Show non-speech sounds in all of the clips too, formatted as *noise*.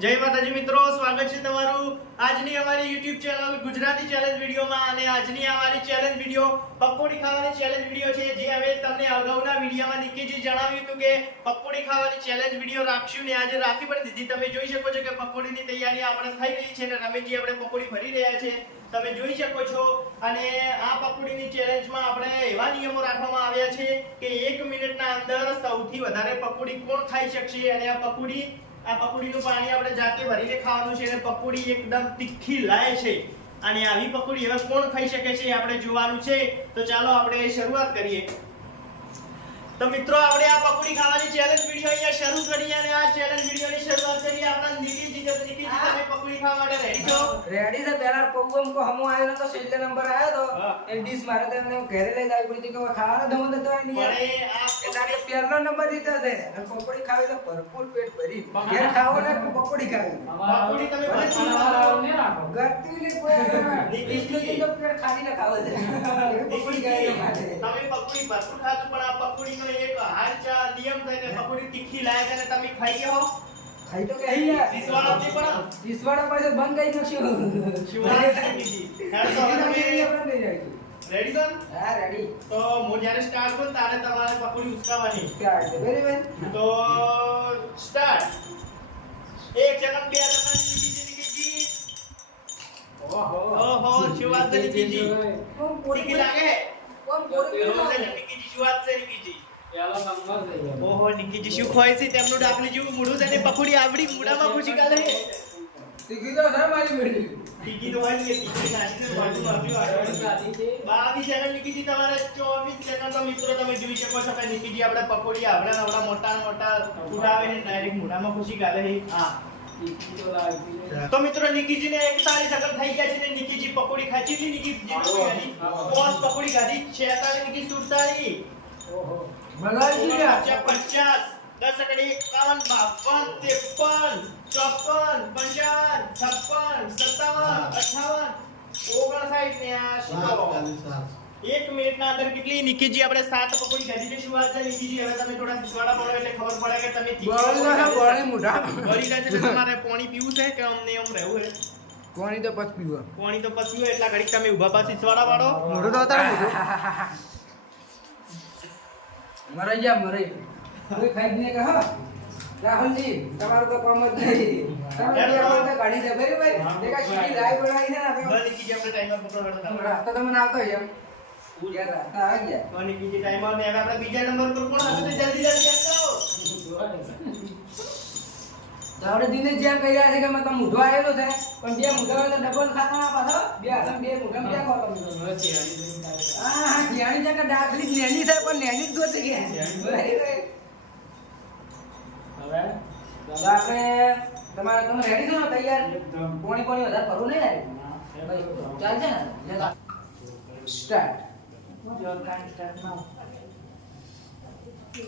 જય માતાજી મિત્રો, સ્વાગત છે તમારું આજની અમારી YouTube ચેનલ ગુજરાતી ચેલેન્જ વિડીયોમાં. અને આજની અમારી ચેલેન્જ વીડિયો પકોડી ખાવાની ચેલેન્જ વીડિયો છે, જે અમે તમને અગાઉના વિડીયોમાં નિકીજી જણાવ્યું હતું કે પકોડી ખાવાની ચેલેન્જ વીડિયો રાખશું ને આજે રાખી પણ દીધી. તમે જોઈ શકો છો કે પકોડીની તૈયારી આપણે થઈ ગઈ છે અને રમેશજી આપણે પકોડી ભરી રહ્યા છે. તમે જોઈ શકો છો. અને આ પકોડીની ચેલેન્જમાં આપણે એવા નિયમો રાખવામાં આવ્યા છે કે એક મિનિટના અંદર સૌથી વધારે પકોડી કોણ ખાઈ શકશે? અને આ પકોડી આ પકોડીનું પાણી આપણે જાતે ભરીને ખાવાનું છે અને પકોડી એકદમ તીખી લાય છે. અને આવી પકોડી હવે કોણ ખાઈ શકે છે આપણે જોવાનું છે. તો ચાલો આપણે શરૂઆત કરીએ. તો મિત્રો આપણે આ પકોડી ખાવાની ચેલેન્જ વિડિયો અહીંયા શરૂ કરીએ અને આ ચેલેન્જ વિડિયોની શરૂઆત કરીએ. આપણા નિકિતજી તો નિકિતજી તમે પકોડી ખાવા માટે રેડી છો? રેડી છે. પહેલા કોકમ કો હમો આવ્યો તો છેલ્લે નંબર આવ્યો હા. તો એ ડીશ મારે તો ઘરે લઈ જાય પડી. કે ખાવાનો ધમો તો નહીં અરે આ એટલે પહેલો નંબર દીધો છે. અને પકોડી ખાવી તો ભરપૂર પેટ ભરી. ઘેર ખાવો ને પકોડી ખાવી. પકોડી તમે ભરી ખાઓ. ગતિ ને કોઈ નીતિશજી. તો પેટ ખાલી ના ખાવે છે. *laughs* પકોડી ખાવી તમે પકોડી ભરપૂર ખાધું પણ આ પકોડીનો એક હાચા નિયમ છે કે પકોડી તીખી લાગે અને તમે ખાઈ ગયા ખાઈ તો કે અહીં યાર. શીશવાળ આપવી પણ. ડીશવાળા પાસે બંધ કરી નાખ્યું. શિવરાજ નિકિતજી હેડ તો હવે તમે રેડી સર હા રેડી તો હું જ્યારે સ્ટાર્ટ કરું ત્યારે તમારે પકોડી ઉસકાવાની સ્ટાર્ટ વેરી વેલ તો સ્ટાર્ટ એક સેકન્ડ બે નિકિતજી ઓહો. શું વાત છે કોણ કોણ લાગે? કોણ કોણ રોજ નિકિતજી શું વાત છે નિકિતજી ઓહો નિકિતજી શું ખોય છે? તેમનું ડાકલી જેવું મૂળું છે ને પકોડી આવડી મૂળામાં ખુશી કાલે તીખી તો મારી બેટી. ટીકી હોય ને તમારે મિત્રો તમે જોઈ શકો છો કે આપણે પકોડી આવડા આવડા મોટા મોટા ઉડાવે ને ડાયરેક્ટ મોઢામાં ખુશી ગાલે હા. તો મિત્રો નિકીજી ને 41 સેકન્ડ થઈ ગયા છે ને નિકીજી પકોડી ખાધી હતી નિકીજી પકોડી ખાધી બોસ પકોડી ખાધી. 46 નિકી 47 મલાઈ ગઈ યાર. પચાસ દસ સેકન્ડ એકાવન બાવન ત્રેપન ચોપન પંચાવન છપ્પન સત્તાવન અઠાવન ઓગણસાઠ ને આ એક મિનિટના અંદર કેટલી નિકીજી આપણે સાત પકોડી ખાધી છે શું વાત છે નિકીજી હવે તમે થોડા સિસવાડા પડો એટલે ખબર પડે કે તમે બોળી મુઢા. જાય છે તમારે પાણી પીવું છે કે અમને એમ રહેવું છે? પાણી તો પછી પીવા પાણી તો પછી હોય એટલા ઘડી તમે ઊભા પાછી સિસવાડા પાડો મોઢો તો હતા મરાઈ જા મરે કોઈ ખાઈ ને કહો રાહુલજી તમારું તો કામ જ નહીં. તમે ભાઈ? એક સીધી લાઈવ બનાવી છે ને આપણે. ટાઈમર પકડો તમે. રાસ્તો તમને આવતો હોય એમ ગયા તા. આવી ગયા. તો નિકીજી ટાઈમર ને આપણે બીજા નંબર પર કોણ હતું જલ્દી જલ્દી યાદ કરો તો આપણે દિનેશ જેમ કહી છે કે મેં તમે મૂઢો આવેલો છે પણ બે મૂઢા તો ડબલ ખાતા પાછો. બે હાથમાં બે મૂઢા બે ખાઓ તમે? હા હા જ્ઞાની કે ડાકલી જ નેની છે પણ નેની જ ગોતી ગયા હવે? દાદા આપણે તમારે તમે રેડી છો? ને તૈયાર કોણી કોણી વધારે કરવું નહીં યાર ચાલશે ને? સ્ટાર્ટ આ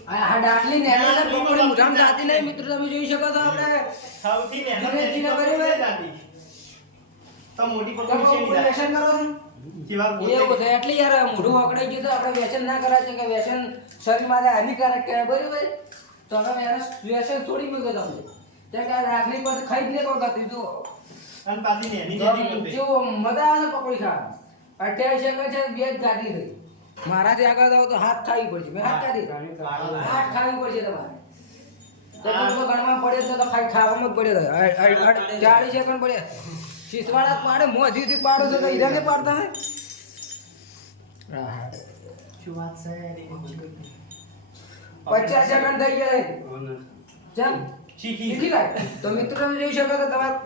આ ડાકલી નેની છે પકોડી મૂઢામાં જાતી નહીં મિત્રો તમે જોઈ શકો છો આપણે સૌથી મહેનત નિકીજી એની કર્યું હોય? દાદી. તો મોટી તમે પકોડી છે કોઈ વ્યસન કરો છો? એવું છે એટલે યાર મોઢું વકડાઈ ગયું તો આપણે વ્યસન ના કરાય છે કે વ્યસન શરીર માટે હાનિકારક કહેવાય બરાબર? તો હવે એને વ્યસન છોડી મૂક્યો તમને ત્યાં કે રાખલી પાસે ખાઈ જ નહીં કોઈ ગતું જો અને પાછી નેની મજા આવે પકોડી ખાવા અઠ્યાવીસ એક છે બે જ ગાડી થઈ મારાથી આગળ જાવ તો હાથ ખાવી પડશે. મેં હાથ કાઢી હાથ ખાવી પડશે તમારે. તો પડે તો ખાલી ખાવામાં જ પડે. ચાલીસ સેકન્ડ પડે. શીશવાડા પાડે મોઢીથી પાડો છો તો પાડતા હે. પચાસ સેકન્ડ થઈ ગયા ચમ? શીખી શીખી લાય. તો મિત્રો તમે જોઈ શકો તો તમારે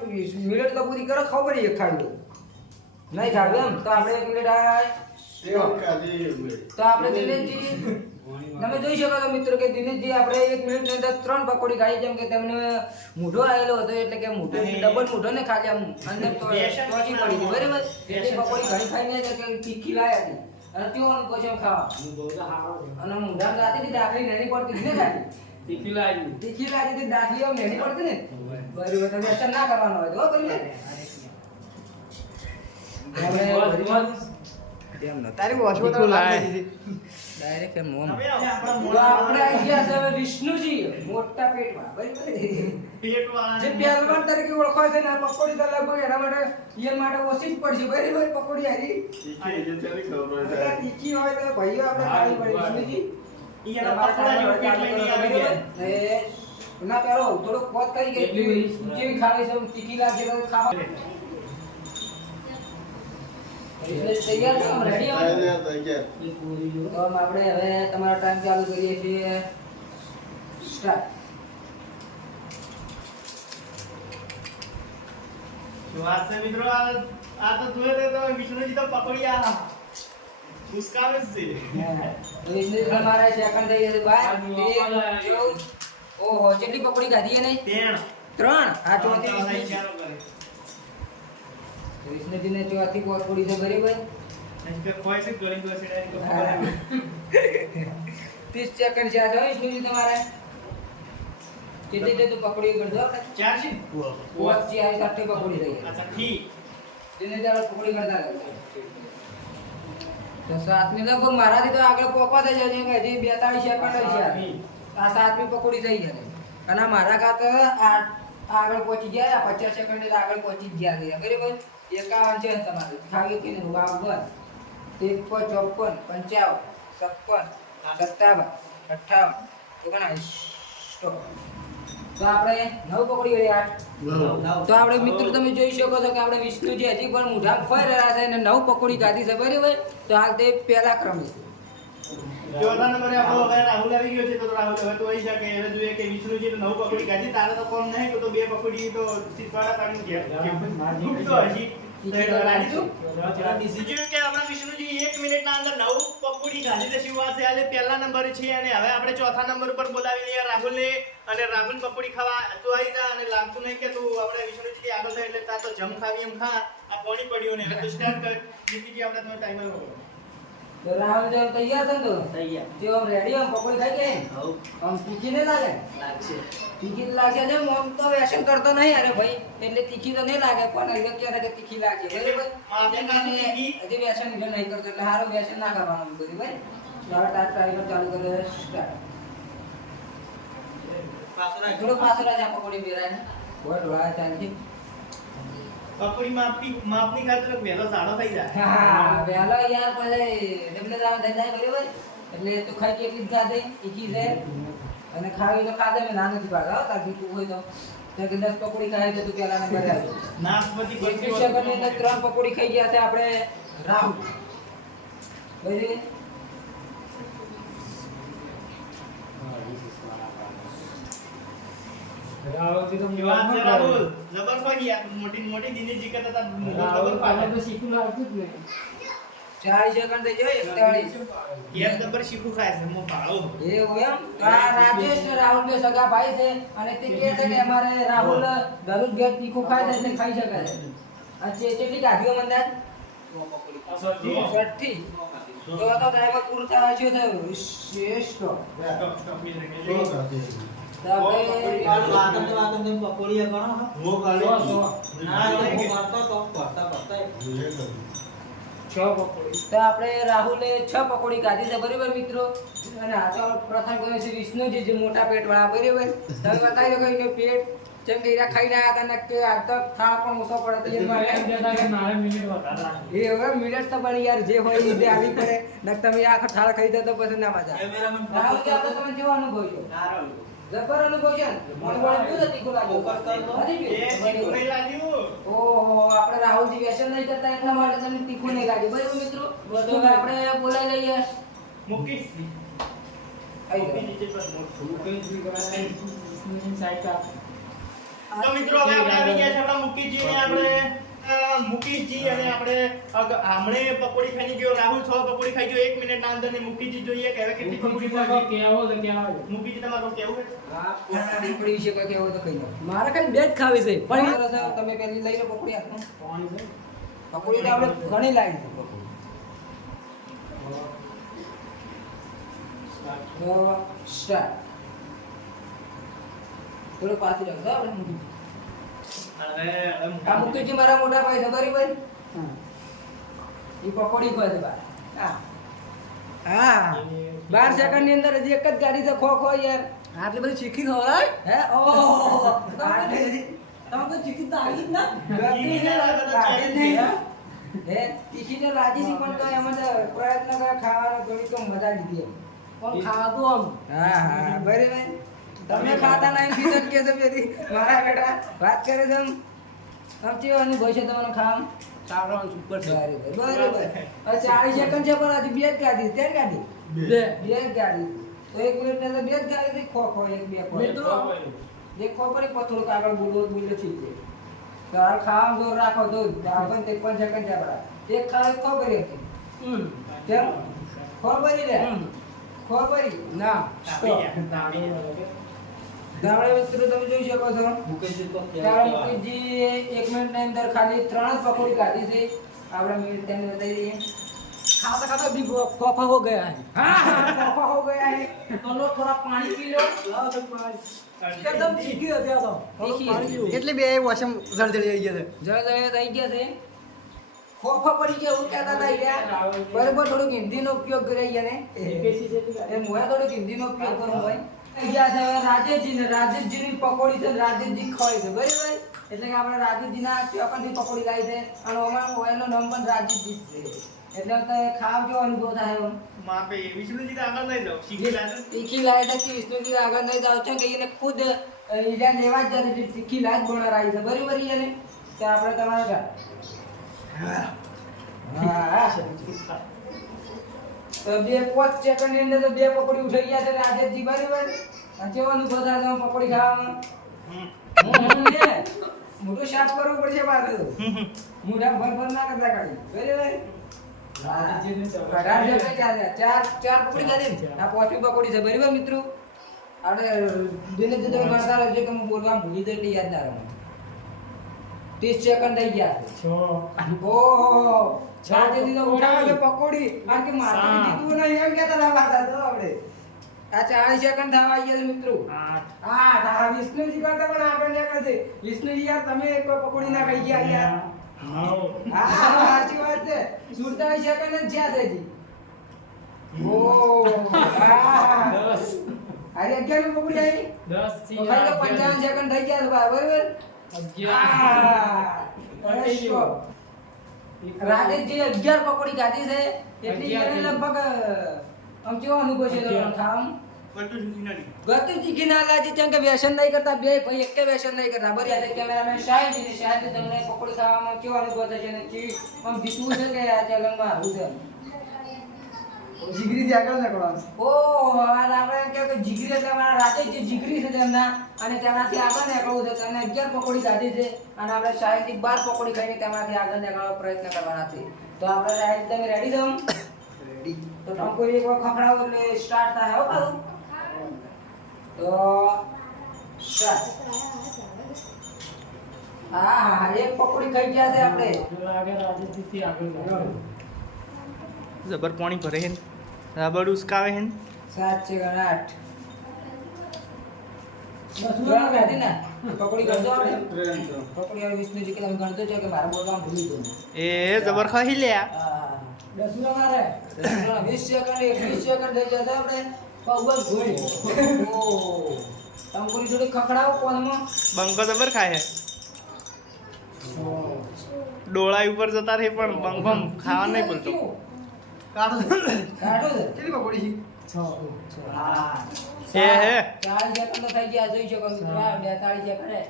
મિનિટ તો પૂરી કરો ખબર પડી એક ખાવી નહીં ખાવી એમ? તો આપણે એક મિનિટ આ તો આપણે દિનેશજી તમે જોઈ શકો છો મિત્રો કે દિનેશજી આપણે એક મિનિટની અંદર ત્રણ પકોડી ખાઈ જેમ કે તેમને મૂઢો આવેલો હતો એટલે કે મૂઢો ડબલ મૂઢો ને ખાલી આમ અંદર ટોચી પડી હતી બરાબર? એટલે પકોડી ઘણી ખાઈને એટલે કે તીખી લાયા હતી અને તેઓનું પછી ખાવા. અને મૂઢા હતી દાખલી નહીં પડતી ને ખાલી. તીખી લાગી. હતી દાખલી આમ નેની પડતી ને. બરાબર ના કરવાનો હોય તો બરાબર? એમ ન તારી વોશમાં તો ડાયરેક્ટ એમ મોમ હવે આપણા તો આપણે આવી ગયા છે હવે વિષ્ણુજી મોટા પેટમાં પેટવાળા. જે પહેલવાન તરીકે ઓળખાય છે ને પકોડી તો લગભગ એના માટે એ માટે ઓછી જ પડશે બરાબર? પકોડી હારી તીખી હોય તો ભાઈઓ આપણે ખાવી પડે વિષ્ણુજી. ઈ પકોડા જેવું પેટ લઈને આવી ગયા. ના પેલો થોડુંક પોત કરી ગઈ જેવી ખાવી છે તીખી લાગે તો ખાવા. તૈયાર છો રેડી તો આપણે હવે તમારો ટાઈમ ચાલુ કરીએ છીએ. સ્ટાર્ટ મિત્રો આ તો જોયે તો તો વિષ્ણુજી તો પકોડી આ જ છે. તો વિષ્ણુ તમારા સેકન્ડ થઈ જશે બાર ઓહો કેટલી પકોડી ખાધી એને? તેણ. ત્રણ? આ ચોથી. ચાલો ચોથી કોટ પડી તો છે છે હા. ત્રીસ સેકન્ડ છે આ વિષ્ણુજી તમારે? કેટલી છે તું પકોડી કરજો ચાર છે પોચથી આ સાથે પકોડી થઈ અચ્છા ઠીક. તેને ત્યારે પકોડી કરતા. તો સાતમી લગભગ મારાથી તો આગળ પોપા થઈ જાય કે હજી બેતાળીસ સેકન્ડ જ છે આ સાતમી પકોડી થઈ જાય અને મારા ખાતે આગળ પહોંચી ગયા પચાસ સેકન્ડ આગળ પહોંચી જ ગયા ગરીબ બરાબર? એકાવન છે તમારે ખાવી કે બાવન ત્રેપન ચોપન પંચાવન છપ્પન સત્તાવન અઠાવન ઓગણચાલીસ તો આપણે નવ પકડી ગયા તો આપણે મિત્રો તમે જોઈ શકો છો કે આપણે વિષ્ણુજી હજી પણ મોઢામાં ખોઈ રહ્યા છે અને નવ પકોડી ખાધી છે બરાબર તો હાલ તે પહેલા ક્રમે છે ચોથા નંબરે આપણો હવે રાહુલ આવી ગયો છે તો રાહુલ હવે તો આવી શકે હવે જોઈએ કે વિષ્ણુજી તો નવ પકોડી કાઢી તારે તો કોમ નહીં તો બે પકોડી તો સીધવાડા ઘેર હજી કે આપણા વિષ્ણુજી એક મિનિટના અંદર નવ પકોડી કાઢી છે વાત છે? આજે પહેલા નંબરે છે અને હવે આપણે ચોથા નંબર ઉપર બોલાવી લઈએ રાહુલને અને રાહુલ પકોડી ખાવા. તું આવી જા અને લાગતું નહીં કે તું આપણે વિષ્ણુજી આગળ થાય એટલે તાર તો જમ ખાવી એમ ખા. આ પાણી પડ્યું ને એટલે તું સ્ટાર્ટ કર. જીતીજી આપણે ટાઈમર તો રાહુલ જો તૈયાર છે તો? તે આમ રેડી આમ પકોડી ખાઈ કે આમ તીખી ને લાગે? તીખી તો લાગે છે મોમ તો વ્યસન કરતો નહીં અરે ભાઈ એટલે તીખી તો નહીં લાગે. પણ હવે કે કે તીખી લાગે? બરાબર? આપણે કાને તીખી- હજી વ્યસન બીજું નહીં કરતો એટલે હારો વ્યસન ના કરવાનું બધું ભાઈ. હવે ટાટ ટાઈમર ચાલુ કરે સ્ટાર્ટ થોડું થોડો જ આ પકોડી મેરાય. બોલ વાહ ચાલતી પકોડી માપની માપની ખાતર વહેલો સાડો થઈ જાય. હા વહેલો યાર પછી ડબલે જાવ થઈ બરોબર એટલે તું ખાઈ કે એટલી જ ખાધી તીખી છે. અને ખાવી તો ખાધે મેં ના નથી પાડતા હો તાર તીખું હોય તો. તો કે દસ પકોડી ખાઈ તો તું પેલા નંબરે એકવીસ સેકન્ડની અંદર ત્રણ પકોડી ખાઈ ગયા છે આપણે રાહુલ. બધી કેવા છે રાહુલ જબર પડી યાર મોટી મોટી દિને જીકત હતા જબર પાડે ચાલીસ સેકન્ડ થઈ જાય એકતાળીસ. યાર જબર શીખું ખાય છે મો પાડો. એ હોય આ રાજેશ રાહુલ બે સગા ભાઈ છે? અને તે કહે છે કે અમારે રાહુલ દરરોજ ઘેર તીખું ખાય છે એટલે ખાઈ શકાય છે. આ કેટલી ગાડીઓ મંદાજ છઠ્ઠી. તો તો ડ્રાઈવર પૂરતા હશે થયું. શ્રેષ્ઠ આપણે રાહુલે છ પકોડી ખાધી છે બરાબર મિત્રો? અને આ તો પ્રથમ કહ્યું છે વિષ્ણુજી જે મોટા પેટ વાળા બરાબર? તમે બતાવી દો કે પેટ જેમ કે એરા ખાઈ રહ્યા હતા ને કે આ તો થાળ પણ ઓછો પડે તો એ મારે એ હવે મિનિટ તો પણ યાર જે હોય એ આવી પડે. ને તમે આખો થાળ ખાઈ દો તો પછી ના મજા આવે. રાહુલ કે આપણે તમે જેવો અનુભવ છે? જબર અનુભવજન મને ને? મને વળી કેવું તીખું કરતો એ લાગ્યું. ઓહો આપણે રાહુલજી વ્યસન નહીં કરતા એટલા માટે તમને તીખો નહીં લાગ્યું. બરાબર મિત્રો? તો આપણે બોલાઈ લઈએ. મૂકીશ આવી. નીચે પર મૂક. તો મિત્રો હવે આપણે આવી ગયા છે આપણા મુકેશજી ને આપણે મુકેશજી અને આપણે હમણે પકોડી ખાઈ ગયો રાહુલ છ પકોડી ખાઈ ગયો એક મિનિટ ના અંદર ને મુકેશજી જોઈએ કે હવે કેટલી પકોડી ખાઈ મુકેશજી તમારું કેવું પકોડી વિશે કોઈ તો કહી દો. મારે ખાલી બે જ ખાવી છે. પણ તમે પેલી લઈ લો પકોડી. પકોડી તો આપણે ઘણી લાવી છે. તો સ્ટાર્ટ. થોડું પાછું રાખજો આપણે આ મુકેશજી મારા મોટા ભાઈ છે બરાબર એ પકોડી ખોય છે બાર હા. હા. બાર સેકન્ડની અંદર હજી એક જ ગાડી છે ખો ખો યાર આટલી બધી શીખી ખવડાય હે? ઓ તમે તમે તો ચીખી તો આવી જ ના? ગરમીને રાજી પણ તો એમાં તો પ્રયત્ન કરે ખાવાનો થોડી તો મજા લીધી. પણ ખાધું આમ? હા હા. બરાબર. તમે ખાતા નહીં પીતો જ કે છો બેટી મારા બેટા વાત કરે છે આમ. કેવો અનુભવ છે તમારો ખામ? સારો સુપર સારી બરાબર ચાલીસ સેકન્ડ છે પર હજી બે જ કાઢી ત્રણ કાઢી બે. બે. જ કાઢી તો એક મિનિટ પહેલા બે જ કાઢી થી ખો ખો એક બે ખો મિત્રો જે ખો પર થોડુંક આગળ બોલવો બોલ્યો ઠીક છે તો હાલ ખામ જોર રાખો તો બાવન ત્રેપન સેકન્ડ છે આપણા. એક ખાવ ખો કરી હતી હમ. કેમ? ખો ભરી લે ખો ભરી ના. ગામડા મિત્રો તમે જોઈ શકો છો. કારણ મુકેશજી એક મિનિટની અંદર ખાલી ત્રણ જ પકોડી કાઢી છે. આપણે મિનિટ તેમને બતાવી દઈએ. ખાતા ખાતા બી ફોફા હો ગયા હે. હા ફોફા હો ગયા હે. તો લો થોડા પાણી પી લો. એકદમ ઠીકી હતી આ તો. એટલે બે વોશમ જળજળી આવી ગયા છે. જરા થઈ ગયા છે. ખોફા પડી ગયા હું કહેતા હતા યાર. બરોબર થોડુંક હિન્દીનો ઉપયોગ કરી ગયા ને એ મોયા થોડુંક હિન્દીનો ઉપયોગ કરવો હોય છે રાજેશજી ને પકોડી છે રાજેશજી ખવાય છે. બરાબર? એટલે કે આપણે રાજેશજીના ચોકનથી પકોડી લાવી છે. અને અમારો એનો નામ પણ રાજેશજી છે. એટલે તો ખાવ કેવો અનુભવ થાય એમ. માપે વિષ્ણુજી તો આગળ નહીં શીખી લાગે. છે વિષ્ણુજી આગળ નહીં જાવ છે કે એને ખુદ ઈજા લેવા જ હતી. તીખી લાજ બોલર આવી છે. બરાબર એને? તો આપણે તમારા ઘર. હા હા તો બે પાંચ સેકન્ડની અંદર તો બે પકોડી ઉઠાઈ ગયા છે રાજેશજી બરાબર અને કેવો અનુભવ થાય તમારે પકોડી લે. મોઢું સાફ કરવું પડશે પાછું મોઢા ભર ભર ના કરતા કાઢી. બરાબર? ચાર ચાર પકોડી ખાધી આ પાંચમી પકોડી છે. બરાબર મિત્રો? આપણે દિને જે તમે રહેજો કે હું બોલવા ભૂલી જાય એટલે યાદ ના રહે ત્રીસ સેકન્ડ થઈ ગયા છે. ઓહો. રાજેશજી તો ઉઠાવે છે પકોડી. કારણ કે મારે સાત. નહીં એમ કહેતા હતા પાછા તો આપણે. આ ચાલીસ સેકન્ડ થવા આવી ગયા મિત્રો. આઠ. આઠ. હા વિષ્ણુજી કરતા પણ આગળ નીકળે છે. વિષ્ણુજી યાર તમે એક પકોડી ના ખાઈ ગયા યાર. હા. સાચી વાત છે. સુડતાલીસ સેકન્ડ જ જ્યાં છે ઓ દસ અરે અગિયારની આવી? દસ પંચાવન સેકન્ડ થઈ ગયા છે બરાબર? હા. અરે જે અગિયાર પકોડી ખાધી છે એટલી લગભગ આમ કેવો અનુભવ છે સુખી ગતું ચીખી ના લાજી ચમ કે વ્યસન નહીં કરતા બે ભાઈ એક વ્યસન નહીં કરતા બરી આજે કેમેરામેન શાહિદ ને શાહિદ તમને પકોડી ખાવામાં કેવો અનુભવ થશે? ને કેવી આમ જીતવું છે કે આ ચેલેન્જમાં હારવું છે? જીગરી થી આગળ નીકળવાનું ઓહ અને આપણે એમ કે જીગરી એટલે મારા રાતે જે જીગરી છે તેમના અને તેનાથી આગળ નીકળવું છે. તેને અગિયાર પકોડી ખાધી છે અને આપણે શાહિદથી બાર પકોડી ખાઈને તેમાંથી આગળ નીકળવાનો પ્રયત્ન કરવાના છે તો આપણે શાયદ તમે રેડી છો? રેડી તો ટંકોરી એક વાર ખખડાવો એટલે સ્ટાર્ટ થાય હો પાછું. તો સ્ટાર્ટ હા હા એક પકોડી ખાઈ ગયા છે આપણે. જબર પાણી ભરે હે રબર ઉસકાવે હે સાત છે ગણ આઠ. એ જબર ખાઈ વીસ સેકન્ડ એકવીસ સેકન્ડ થઈ જશે આપણે *laughs* જોડે ખખડાવો કોનમાં? બંકો જબર ખાય ડોળા ઉપર જતા રહે પણ બંગમ ખાવા નહીં બોલતો કાઢો. કાઢો. કેટલી પકોડી હા. હે હે? ચાર સેકન્ડ તો થઈ ગયા જોઈ શકો મિત્રો આ બેતાળીસ સેકન્ડ હે.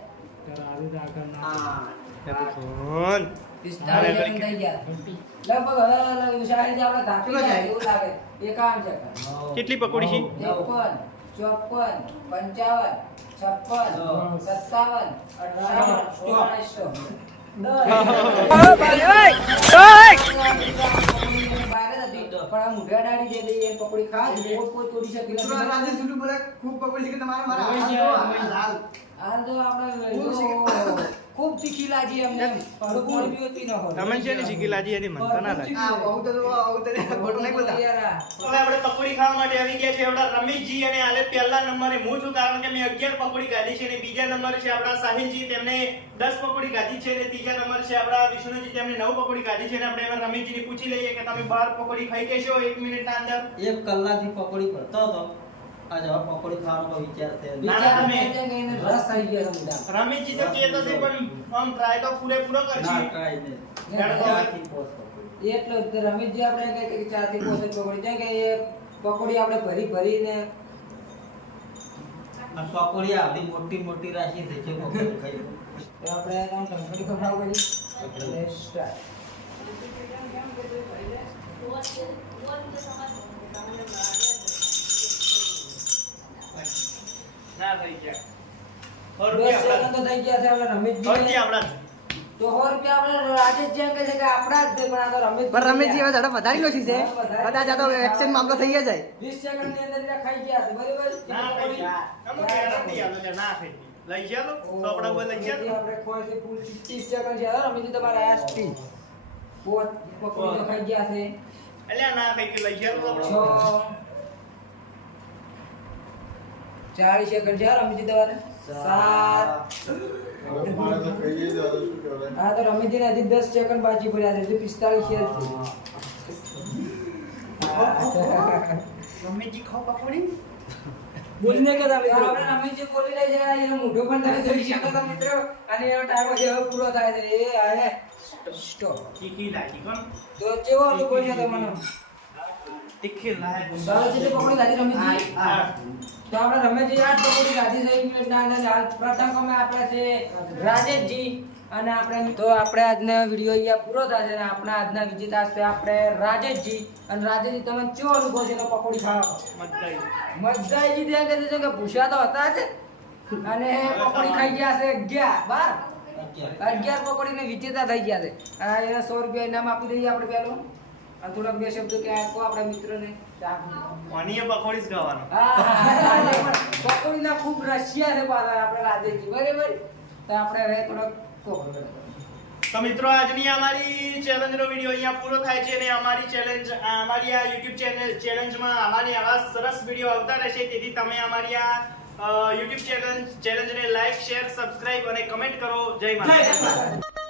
હા ભગવાન પિસ્તાળીસ સેકન્ડ થઈ ગયા. લગભગ હવે શાયદ આપણે ધાપી જાય એવું લાગે. એકાવન છે. કેટલી પકોડી છે? ત્રેપન ચોપન પંચાવન છપ્પન સત્તાવન અઠાવન ઓગણીસ. તમારા મારા. આ તો આપણે. ખૂબ તીખી લાગી અમને થોડું બી હોતી ન હોય. તમને છે ને તીખી લાજી એની મનતા ના લાગે હા બહુ તો બહુ તો ખોટું નહીં બોલતા. હવે આપણે પકોડી ખાવા માટે આવી ગયા છે આપણા રમેશજી અને આલે પહેલા નંબરે. હું છું કારણ કે મેં 11 પકોડી ખાધી છે અને બીજા નંબરે છે આપણા સાહિલજી. તેમને 10 પકોડી ખાધી છે અને ત્રીજા નંબર છે આપણા વિષ્ણુજી. તેમને 9 પકોડી ખાધી છે અને આપણે એમાં રમેશજીને પૂછી લઈએ કે તમે 12 પકોડી ખાઈ કેશો 1 મિનિટના અંદર? એક કલાકથી પકોડી ભરતો હતો. હવે પકોડી ખાવાનો વિચાર છે. ના, તમે- છે રસ આવી ગયો છે મોઢામાં. રમેશજી તો કહેતો છે પણ આમ ટ્રાય તો પૂરેપૂરો ના કરશે ટ્રાય નહીં. એટલો તો રમેશજી આપણે કહે કે ચાથી પોસે પકોડી. જાય કે એ પકોડી આપણે ભરી ભરીને અને પકોડી આવડી મોટી મોટી રાખી છે જે પકોડી ખાઈ તો આપણે આમ ટંકડી ખવડાવ કરી એટલે start. ના થઈ ગયા તો થઈ ગયા છે આપણે આપણા. રમેશજી આપણા તો સો રૂપિયા આપણે રાજેશ જેમ કહે છે કે આપણા જ છે પણ આ તો રમેશજી પણ રમેશજી હવે ઝડપ વધારી લો છે કદાચ આ તો એક્શન મામલો થઈ જાય વીસ સેકન્ડની અંદર ખાઈ ગયા છે બરાબર ના થઈ ગયા તમે guarantee આપો ના થઈ લઈ ગયા લો તો આપણા ઉપર લઈ ગયા આપણે ખોવાય છે કુલ 30 સેકન્ડ છે રમેશજી તમારા આસટી પોત પકોડી ખાઈ ગયા છે એટલે ના થઈ ગયું લઈ ગયા લો આપણે ચાલીસ સેકન્ડ છે રમેશજી તમારે સાત. હા તો રમેશજી હજી દસ સેકન્ડ બાકી પડ્યા છે હજી પિસ્તાલીસ છે. રમેશજી ખાઓ પકોડી. બોલને કે મિત્રો. આપણે રમેશજી બોલી લઈ છે એનો મોઢો પણ તમે જોઈ શકો છો મિત્રો. અને એનો ટાઈમ હજી હવે પૂરો થાય છે. એ આને સ્ટોપ. તીખી લાગી કોણ? તો કેવો અનુભવ છે તમને તીખી પકોડી તો આપણે પકોડી છે અંદર હાલ પ્રથમ અમે આપણે છે રાજેશજી. અને આપણે તો આપણે આજનો વીડિયો અહીંયા પૂરો થાય છે અને આપણા આજના વિજેતા છે આપણે રાજેશજી. અને રાજેશજી તમે ચો અનુભવ છે તો પકોડી ખાવા ત્યાં કહે છે કે ભૂસ્યા તો હતા જ. અને પકોડી ખાઈ ગયા છે અગિયાર બાર? અગિયાર. પકોડીને વિજેતા થઈ ગયા છે. અને એને સો રૂપિયા ઇનામ આપી દઈએ આપણે પહેલું. અને થોડાક બે શબ્દો કે આપો આપણા મિત્રોને? કોનીએ પકોડી જ ગાવાનો પકોડીના ખૂબ રશિયા છે પાછા આપણે રાજેશજી. બરાબર? તો આપણે હવે થોડોક કહો. તો મિત્રો આજની અમારી ચેલેન્જનો વીડિયો અહીંયા પૂરો થાય છે અને અમારી ચેલેન્જ અમારી આ યુટ્યુબ ચેનલ ચેલેન્જમાં અમારી આવા સરસ વીડિયો આવતા રહેશે. તેથી તમે અમારી આ યુટ્યુબ ચેલેન્જ ચેલેન્જને લાઈક શેર સબસ્ક્રાઇબ અને કમેન્ટ કરો. જય માતા